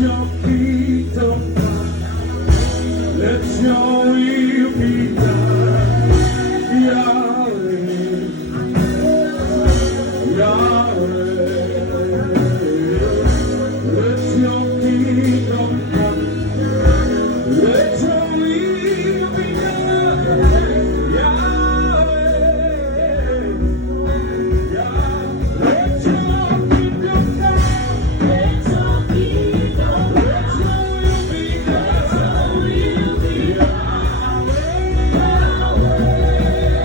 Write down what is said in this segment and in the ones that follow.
your kingdom come. Let your will be done. Yahweh, Yahweh. Let your kingdom come. Let your will be done. Yahweh, Yahweh. Let your kingdom come. Let your kingdom come. Let your will be done. Let your will be done.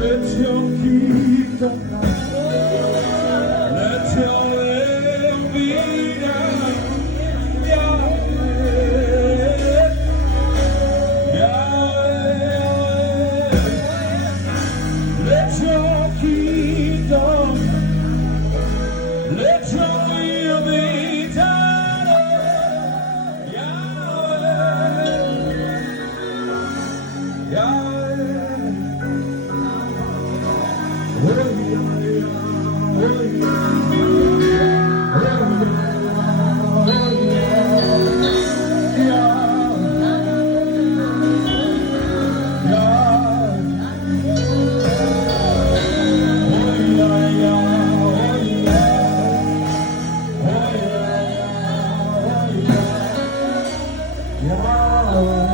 Let your kingdom come. Let your will be done. Yahweh, Yahweh. Let your kingdom come. Let your will be done. Yahweh, Yahweh. Yeah.